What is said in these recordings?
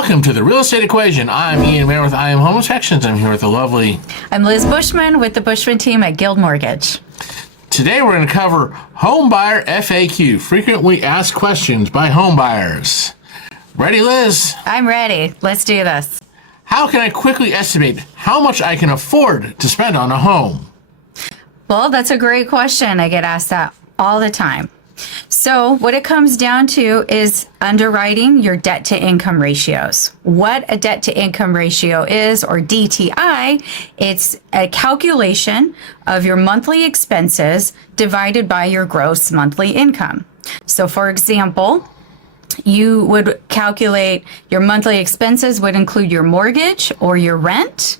Welcome to the Real Estate Equation. I'm Ian Mayer with I Am Home Inspections. I'm here with the lovely... I'm Liz Buchman with the Buchman team at Guild Mortgage. Today we're going to cover home buyer FAQ, frequently asked questions by home buyers. Ready, Liz? I'm ready. Let's do this. How can I quickly estimate how much I can afford to spend on a home? Well, that's a great question. I get asked that all the time. So what it comes down to is underwriting your debt to income ratios. What a debt to income ratio is, or DTI, it's a calculation of your monthly expenses divided by your gross monthly income. So for example, you would calculate your monthly expenses would include your mortgage or your rent,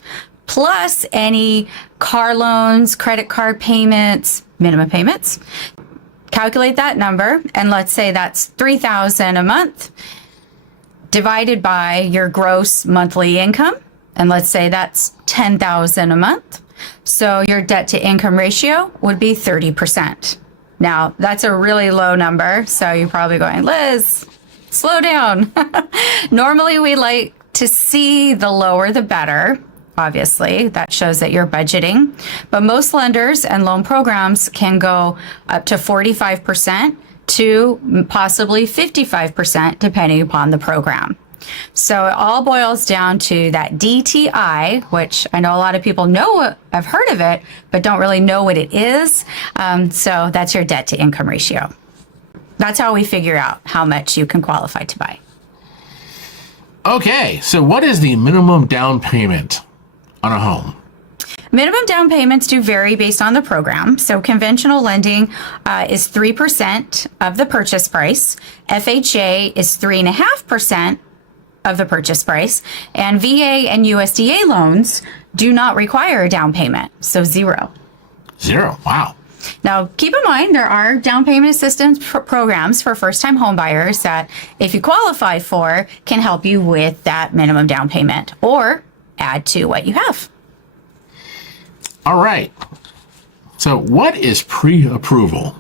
plus any car loans, credit card payments, minimum payments. Calculate that number, and let's say that's $3,000 a month divided by your gross monthly income, and let's say that's $10,000 a month. So your debt to income ratio would be 30%. Now, that's a really low number, so you're probably going, Liz, slow down. Normally, we like to see the lower the better. Obviously, that shows that you're budgeting. But most lenders and loan programs can go up to 45% to possibly 55%, depending upon the program. So it all boils down to that DTI, which I know a lot of people know, I've heard of it, but don't really know what it is. So that's your debt to income ratio. That's how we figure out how much you can qualify to buy. Okay, so what is the minimum down payment on a home? Minimum down payments do vary based on the program. So conventional lending is 3% of the purchase price. FHA is 3.5% of the purchase price. And VA and USDA loans do not require a down payment. So zero. Zero, wow. Now, keep in mind, there are down payment assistance programs for first-time home buyers that, if you qualify for, can help you with that minimum down payment or add to what you have. All right. So what is pre-approval?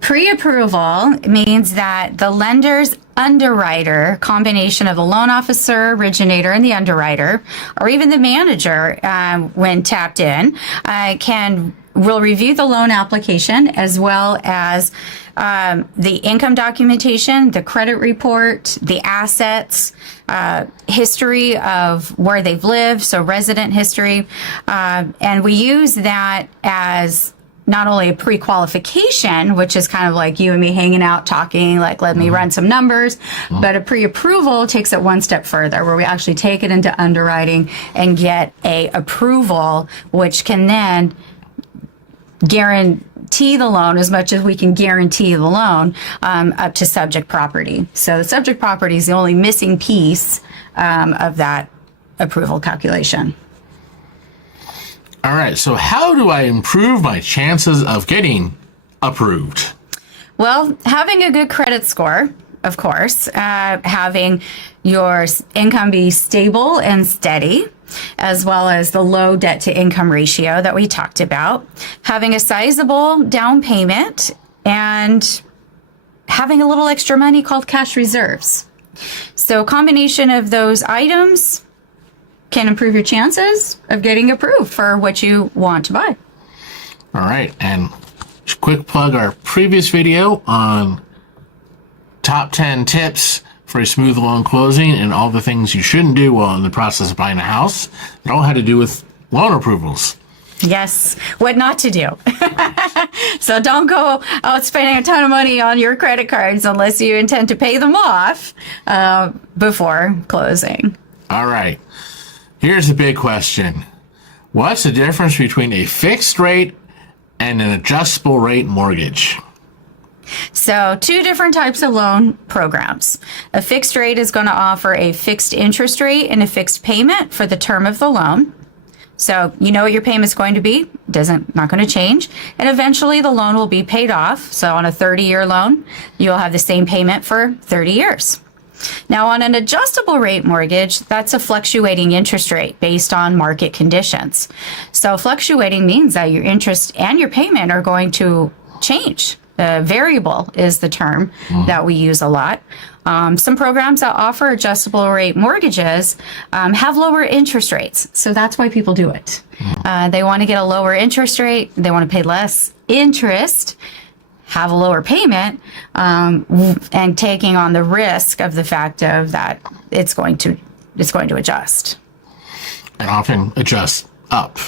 Pre-approval means that the lender's underwriter, combination of the loan officer, originator, and the underwriter, or even the manager, when tapped in, will review the loan application as well as the income documentation, the credit report, the assets, history of where they've lived, so resident history. And we use that as not only a pre-qualification, which is kind of like you and me hanging out talking, like, let me run some numbers, but a pre-approval takes it one step further, where we actually take it into underwriting and get a approval, which can then guarantee the loan as much as we can guarantee the loan up to subject property. So the subject property is the only missing piece of that approval calculation. All right, so how do I improve my chances of getting approved? Well, having a good credit score, of course, having your income be stable and steady, as well as the low debt to income ratio that we talked about, having a sizable down payment, and having a little extra money called cash reserves. So a combination of those items can improve your chances of getting approved for what you want to buy. All right, and just quick plug our previous video on top 10 tips for a smooth loan closing and all the things you shouldn't do while in the process of buying a house. It all had to do with loan approvals. Yes, what not to do. So don't go out spending a ton of money on your credit cards unless you intend to pay them off before closing. All right, here's the big question. What's the difference between a fixed rate and an adjustable rate mortgage? So two different types of loan programs. A fixed rate is going to offer a fixed interest rate and a fixed payment for the term of the loan. So you know what your payment's going to be, not going to change. And eventually the loan will be paid off. So on a 30-year loan, you'll have the same payment for 30 years. Now on an adjustable rate mortgage, that's a fluctuating interest rate based on market conditions. So fluctuating means that your interest and your payment are going to change variable is the term that we use a lot. Some programs that offer adjustable rate mortgages have lower interest rates. So that's why people do it. They want to get a lower interest rate. They want to pay less interest, have a lower payment, and taking on the risk of the fact of that it's going to adjust. And often adjust up.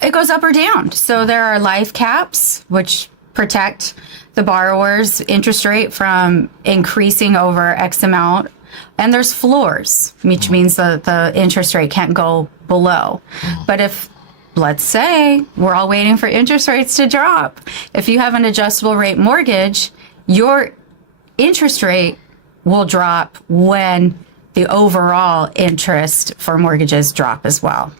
It goes up or down. So there are life caps, which protect the borrower's interest rate from increasing over X amount. And there's floors, which means the interest rate can't go below. But if, let's say, we're all waiting for interest rates to drop, if you have an adjustable rate mortgage, your interest rate will drop when the overall interest for mortgages drop as well.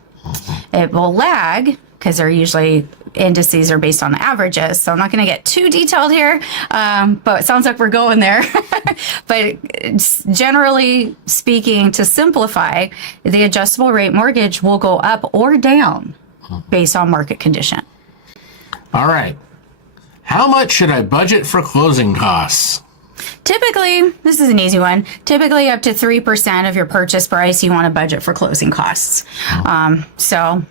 It will lag because they're usually indices are based on the averages. So I'm not going to get too detailed here, but it sounds like we're going there. But generally speaking, to simplify, the adjustable rate mortgage will go up or down based on market condition. All right. How much should I budget for closing costs? Typically, this is an easy one. Typically, up to 3% of your purchase price, you want to budget for closing costs. So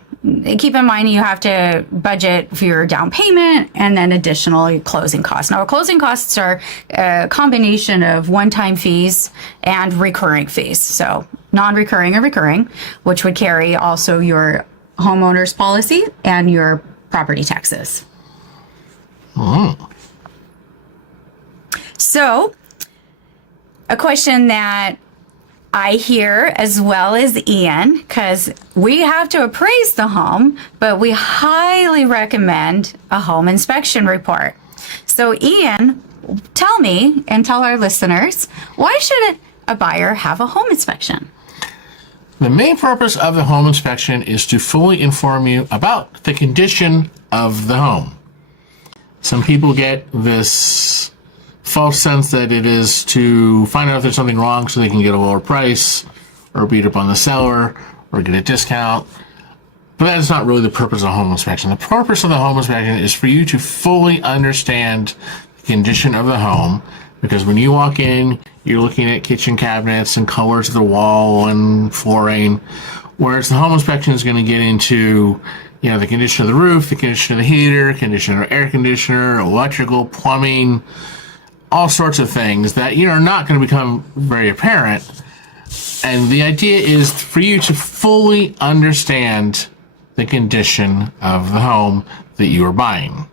keep in mind you have to budget for your down payment and then additional closing costs. Now, closing costs are a combination of one-time fees and recurring fees. So non-recurring and recurring, which would carry also your homeowner's policy and your property taxes. So, a question that I hear as well as Ian, because we have to appraise the home, but we highly recommend a home inspection report. So, Ian, tell me and tell our listeners, why should a buyer have a home inspection? The main purpose of the home inspection is to fully inform you about the condition of the home. Some people get this false sense that it is to find out if there's something wrong so they can get a lower price or beat up on the seller or get a discount. But that is not really the purpose of a home inspection. The purpose of the home inspection is for you to fully understand the condition of the home, because when you walk in, you're looking at kitchen cabinets and colors of the wall and flooring, whereas the home inspection is going to get into, you know, the condition of the roof, the condition of the heater, condition of air conditioner, electrical, plumbing, all sorts of things that, you know, are not going to become very apparent. And the idea is for you to fully understand the condition of the home that you are buying.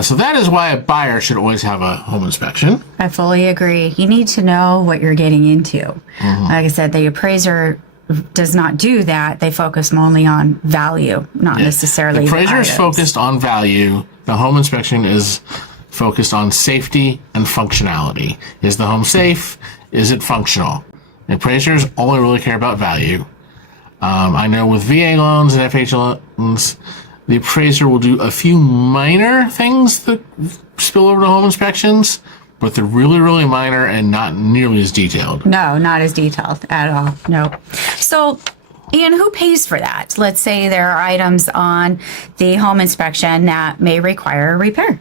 So that is why a buyer should always have a home inspection. I fully agree. You need to know what you're getting into. Like I said, the appraiser does not do that. They focus only on value, not necessarily the appraiser is items. focused on value. The home inspection is focused on safety and functionality. Is the home safe? Is it functional? The appraisers only really care about value. I know with VA loans and FHA loans, the appraiser will do a few minor things that spill over to home inspections, but they're really, really minor and not nearly as detailed. No, not as detailed at all. No. So, Ian, who pays for that? Let's say there are items on the home inspection that may require repair.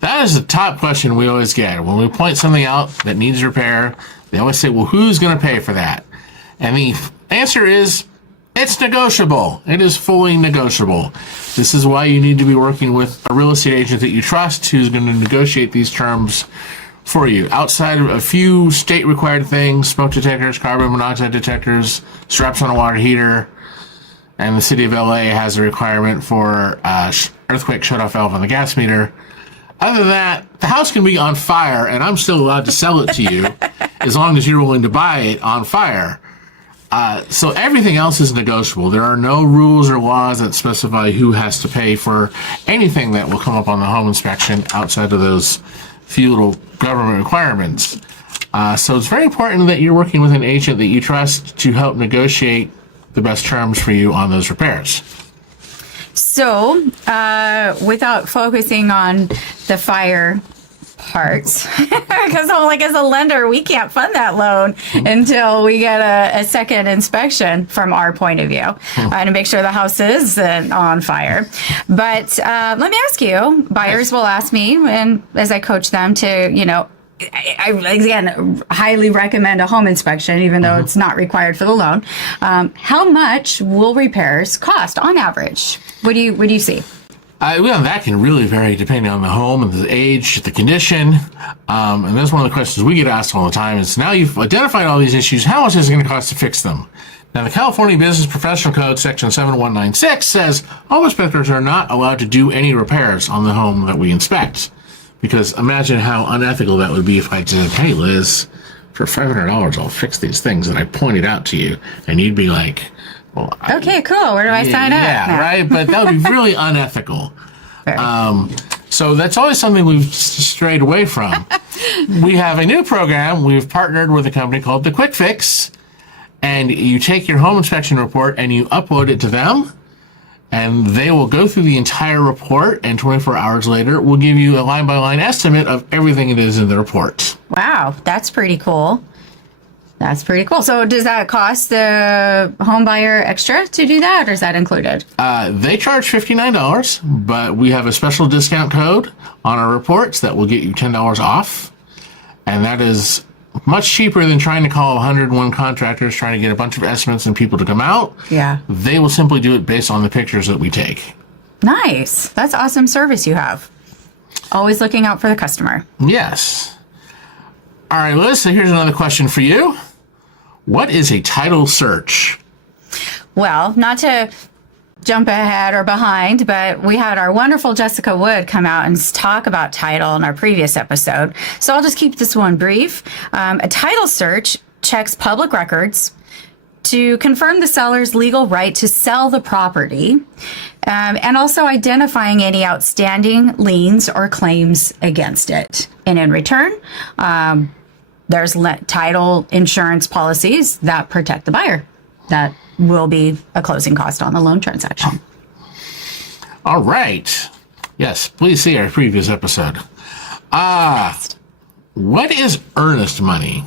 That is the top question we always get. When we point something out that needs repair, they always say, well, who's going to pay for that? And the answer is, it's negotiable. It is fully negotiable. This is why you need to be working with a real estate agent that you trust who's going to negotiate these terms for you. Outside of a few state-required things, smoke detectors, carbon monoxide detectors, straps on a water heater, and the city of LA has a requirement for earthquake shut-off valve on the gas meter. Other than that, the house can be on fire, and I'm still allowed to sell it to you as long as you're willing to buy it on fire. So everything else is negotiable. There are no rules or laws that specify who has to pay for anything that will come up on the home inspection outside of those few little government requirements. So it's very important that you're working with an agent that you trust to help negotiate the best terms for you on those repairs. So, without focusing on the fire parts because as a lender, we can't fund that loan until we get a second inspection from our point of view to make sure the house isn't on fire. But let me ask you, buyers will ask me, and as I coach them to, I again highly recommend a home inspection, even though it's not required for the loan. How much will repairs cost on average? What do you see? Well, that can really vary depending on the home and the age, the condition. And that's one of the questions we get asked all the time is, now you've identified all these issues, how much is it going to cost to fix them? Now, the California Business Professional Code, Section 7196, says home inspectors are not allowed to do any repairs on the home that we inspect. Because imagine how unethical that would be if I said, hey, Liz, for $500, I'll fix these things that I pointed out to you. And you'd be like, well, okay, cool. Where do I sign up? Yeah, right. But that would be really unethical. So that's always something we've strayed away from. We have a new program. We've partnered with a company called The Quick Fix. And you take your home inspection report and you upload it to them. And they will go through the entire report, and 24 hours later, we'll give you a line-by-line estimate of everything it is in the report. Wow, that's pretty cool. That's pretty cool. So does that cost the home buyer extra to do that, or is that included? They charge $59, but we have a special discount code on our reports that will get you $10 off. And that is much cheaper than trying to call 101 contractors, trying to get a bunch of estimates and people to come out. Yeah. They will simply do it based on the pictures that we take. Nice. That's awesome service you have. Always looking out for the customer. Yes. All right, Liz, so here's another question for you. What is a title search? Well, not to jump ahead or behind, but we had our wonderful Jessica Wood come out and talk about title in our previous episode. So I'll just keep this one brief. A title search checks public records to confirm the seller's legal right to sell the property, and also identifying any outstanding liens or claims against it. And in return, there's title insurance policies that protect the buyer. That will be a closing cost on the loan transaction. All right. Yes, please see our previous episode. What is earnest money?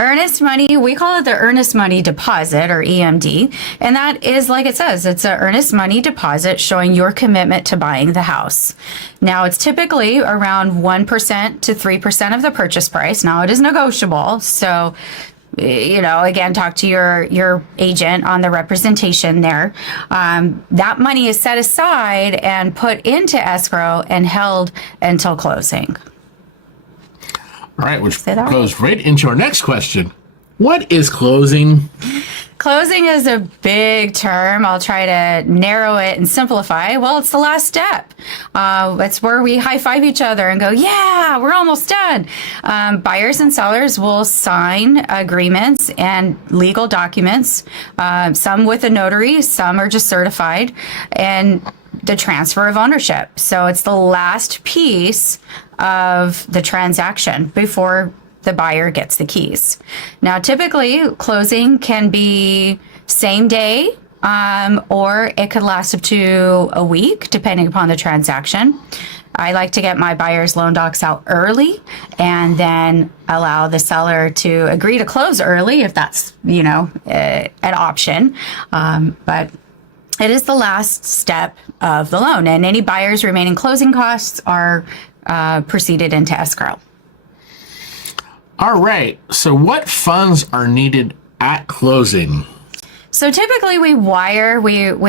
Earnest money, we call it the earnest money deposit, or EMD. And that is, like it says, it's an earnest money deposit showing your commitment to buying the house. Now, it's typically around 1% to 3% of the purchase price. Now, it is negotiable. So, again, talk to your agent on the representation there. That money is set aside and put into escrow and held until closing. All right, which goes right into our next question. What is closing? Closing is a big term. I'll try to narrow it and simplify. Well, it's the last step. It's where we high-five each other and go, yeah, we're almost done. Buyers and sellers will sign agreements and legal documents, some with a notary, some are just certified, and the transfer of ownership. So it's the last piece of the transaction before the buyer gets the keys. Now, typically, closing can be same day, or it could last up to a week, depending upon the transaction. I like to get my buyer's loan docs out early and then allow the seller to agree to close early if that's, an option. But it is the last step of the loan, and any buyer's remaining closing costs are proceeded into escrow. All right. So what funds are needed at closing? So typically we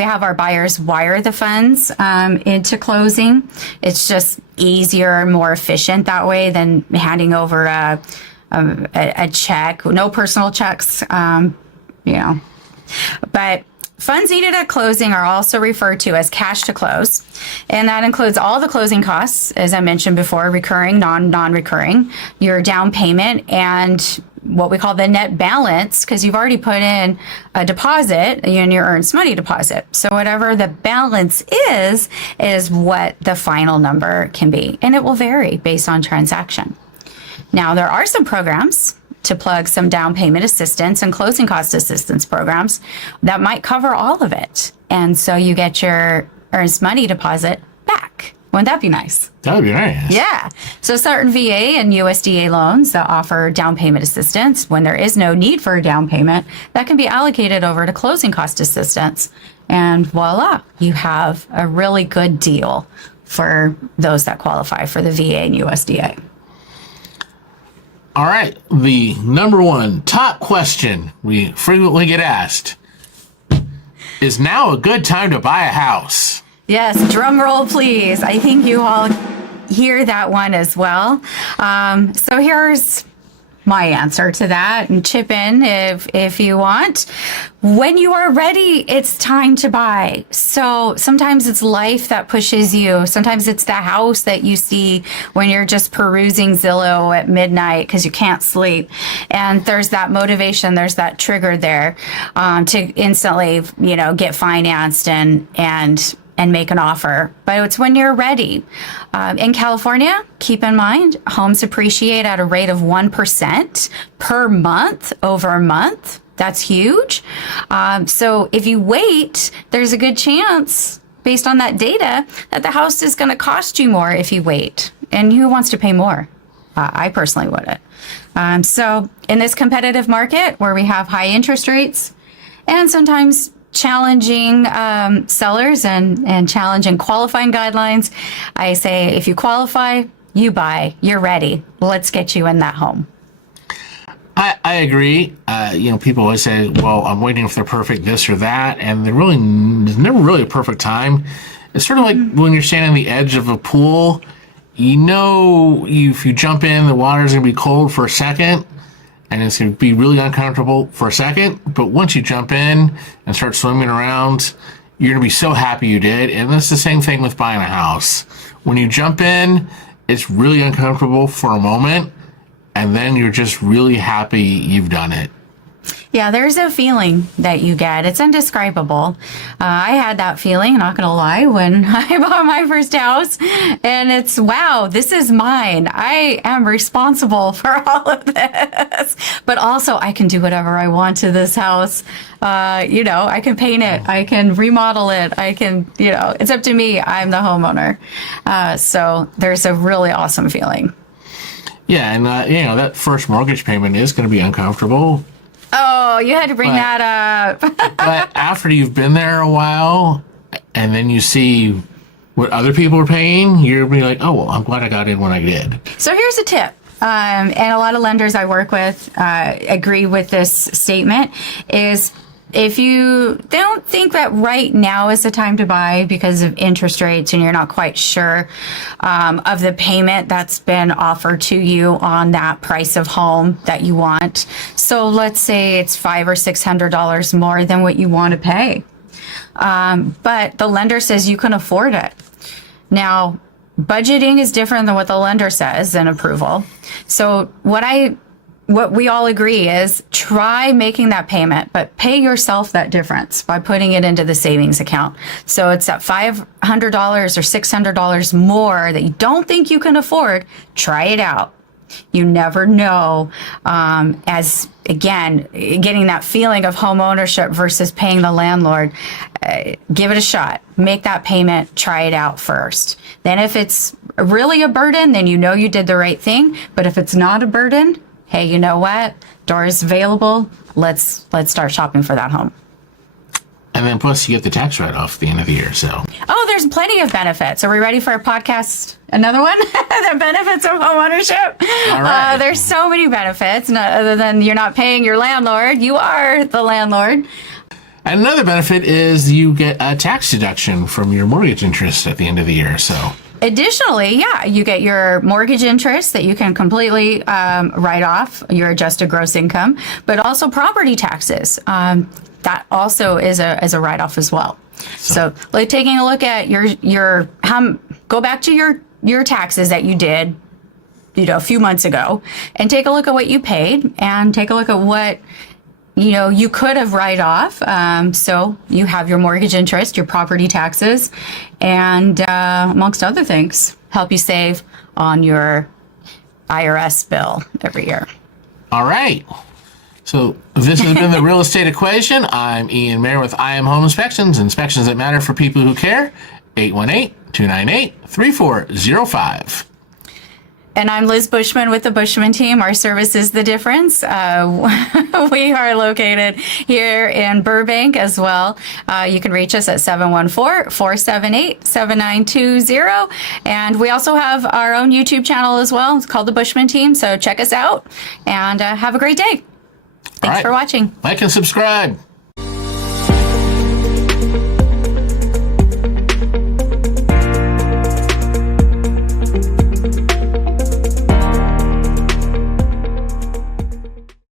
have our buyers wire the funds into closing. It's just easier and more efficient that way than handing over a check. No personal checks, But funds needed at closing are also referred to as cash to close, and that includes all the closing costs, as I mentioned before, recurring, non-recurring, your down payment, and what we call the net balance, because you've already put in a deposit in your earnest money deposit. So whatever the balance is what the final number can be, and it will vary based on transaction. Now, there are some programs to plug some down payment assistance and closing cost assistance programs that might cover all of it. And so you get your earnest money deposit back Wouldn't that be nice? That would be nice. Yeah. So certain VA and USDA loans that offer down payment assistance when there is no need for a down payment, that can be allocated over to closing cost assistance. And voila, you have a really good deal for those that qualify for the VA and USDA. All right. The number one top question we frequently get asked: is now a good time to buy a house? Yes, drum roll, please. I think you all hear that one as well. So here's my answer to that, and chip in if you want. When you are ready, it's time to buy. So sometimes it's life that pushes you. Sometimes it's the house that you see when you're just perusing Zillow at midnight because you can't sleep. And there's that motivation, there's that trigger there to instantly, get financed and make an offer. But it's when you're ready. In California, keep in mind, homes appreciate at a rate of 1% per month over a month. That's huge. So if you wait, there's a good chance, based on that data, that the house is going to cost you more if you wait. And who wants to pay more? I personally wouldn't. So in this competitive market where we have high interest rates and sometimes challenging sellers and challenging qualifying guidelines, I say if you qualify, you buy, you're ready. Let's get you in that home. I agree. People always say, well, I'm waiting for the perfect this or that, and there's never really a perfect time. It's sort of like when you're standing on the edge of a pool, if you jump in, the water's going to be cold for a second, and it's going to be really uncomfortable for a second. But once you jump in and start swimming around, you're going to be so happy you did. And it's the same thing with buying a house. When you jump in, it's really uncomfortable for a moment, and then you're just really happy you've done it. Yeah, there's a feeling that you get. It's indescribable. I had that feeling, not going to lie, when I bought my first house. And it's, wow, this is mine. I am responsible for all of this. But also, I can do whatever I want to this house. I can paint it. I can remodel it. I can, it's up to me. I'm the homeowner. So there's a really awesome feeling. Yeah, and, that first mortgage payment is going to be uncomfortable. Oh, you had to bring that up. But after you've been there a while, and then you see what other people are paying, you're be like, oh, well, I'm glad I got in when I did. So here's a tip. And a lot of lenders I work with agree with this statement, is if you don't think that right now is the time to buy because of interest rates and you're not quite sure of the payment that's been offered to you on that price of home that you want. So let's say it's $500 or $600 more than what you want to pay. But the lender says you can afford it. Now, budgeting is different than what the lender says in approval. So what we all agree is try making that payment, but pay yourself that difference by putting it into the savings account. So it's that $500 or $600 more that you don't think you can afford. Try it out. You never know. As again, getting that feeling of home ownership versus paying the landlord, give it a shot. Make that payment. Try it out first. Then if it's really a burden, then you did the right thing. But if it's not a burden, hey, you know what? Door is available. Let's start shopping for that home. And then plus you get the tax write-off at the end of the year, so. Oh, there's plenty of benefits. Are we ready for a podcast? Another one? The benefits of home ownership. All right. There's so many benefits, other than you're not paying your landlord. You are the landlord. And another benefit is you get a tax deduction from your mortgage interest at the end of the year, so. Additionally, yeah, you get your mortgage interest that you can completely write off your adjusted gross income, but also property taxes. That also is a write-off as well. So like taking a look at go back to your taxes that you did, a few months ago, and take a look at what you paid, and take a look at what you could have write off. So you have your mortgage interest, your property taxes, and amongst other things, help you save on your IRS bill every year. All right. So this has been the Real Estate Equation. I'm Ian Mayer with I Am Home Inspections that matter for people who care. 818-298-3405. And I'm Liz Buchman with the Buchman team. Our service is the difference. We are located here in Burbank as well. You can reach us at 714-478-7920. And we also have our own YouTube channel as well. It's called the Buchman team. So check us out and have a great day. Thanks for watching. Like and subscribe.